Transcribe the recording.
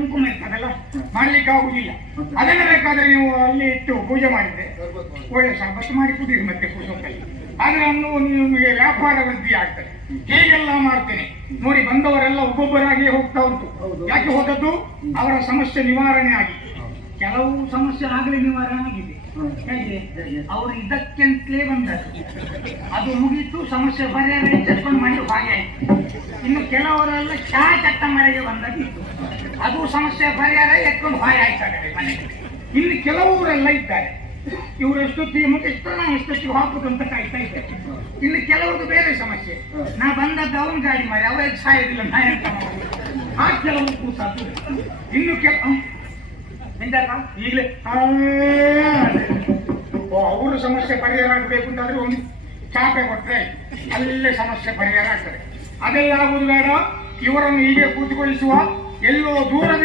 ಕುಂಕುಮ ಅದೆಲ್ಲ ಮಾಡ್ಲಿಕ್ಕೆ ಆಗುದಿಲ್ಲ. ಅದನ್ನ ಬೇಕಾದ್ರೆ ನೀವು ಅಲ್ಲಿ ಇಟ್ಟು ಪೂಜೆ ಮಾಡಿದ್ರೆ ಒಳ್ಳೆ ಶರಬತ್ತು ಮಾಡಿ ಕುಡಿಯಿರಿ ಮತ್ತೆ ಕುಸುಮದಲ್ಲಿ. ಆದ್ರೆ ನಿಮಗೆ ವ್ಯಾಪಾರ ವೃದ್ಧಿ ಆಗ್ತದೆ. ಹೇಗೆಲ್ಲ ಮಾಡ್ತೇನೆ ನೋಡಿ, ಬಂದವರೆಲ್ಲ ಒಬ್ಬೊಬ್ಬರಾಗಿ ಹೋಗ್ತಾ ಉಂಟು. ಯಾಕೆ ಹೋದದ್ದು? ಅವರ ಸಮಸ್ಯೆ ನಿವಾರಣೆ ಆಗಿದೆ. ಕೆಲವು ಸಮಸ್ಯೆ ಆಗಲೇ ನಿವಾರಣೆ ಆಗಿದೆ. ಹೇಗೆ? ಅವರು ಇದಕ್ಕೆಂತಲೇ ಬಂದದ್ದು, ಅದು ಮುಗೀತು, ಸಮಸ್ಯೆ ಪರಿಹಾರ ಎಚ್ಚೆತ್ಕೊಂಡು ಮಾಡಿ ಹಾಗೆ ಆಯ್ತು. ಇನ್ನು ಕೆಲವರೆಲ್ಲ ಚಾ ಚಟ್ಟ ಮಳೆಗೆ ಬಂದದ್ದು, ಅದು ಸಮಸ್ಯೆ ಪರಿಹಾರ ಎತ್ಕೊಂಡು ಹಾಗೆ ಆಯ್ತಾಗದೆ ಮನೆಗೆ. ಇನ್ನು ಕೆಲವರೆಲ್ಲ ಇದ್ದಾರೆ, ಇವರು ಎಷ್ಟೊತ್ತಿಗೆ ಮತ್ತೆ ಎಷ್ಟೊತ್ತಿಗೆ ಹಾಕುದು ಅಂತ ಕಾಯ್ತಾ ಇದ್ದಾರೆ. ಇನ್ನು ಕೆಲವ್ರದ್ದು ಬೇರೆ ಸಮಸ್ಯೆ, ನಾ ಬಂದದ್ದು ಅವನ ಗಾಡಿ ಮಾಡಿ ಅವರಿಗೆ ಸಾಯೋದಿಲ್ಲ ನಾ ಎಂತ ಮಾಡುದು, ಆ ಕೆಲವು ಕೂಸದ್ದು. ಇನ್ನು ಈಗಲೇ ಅವರು ಸಮಸ್ಯೆ ಪರಿಹಾರ ಆಗಬೇಕು ಅಂತಾದ್ರೆ ಒಂದು ಚಾಪೆ ಕೊಟ್ರೆ ಅಲ್ಲೇ ಸಮಸ್ಯೆ ಪರಿಹಾರ ಆಗ್ತದೆ. ಅದೆಲ್ಲ ಆಗುದು ಬೇಡ. ಇವರನ್ನು ಹೀಗೆ ಕೂತುಗೊಳಿಸುವ, ಎಲ್ಲೋ ದೂರದಿಂದ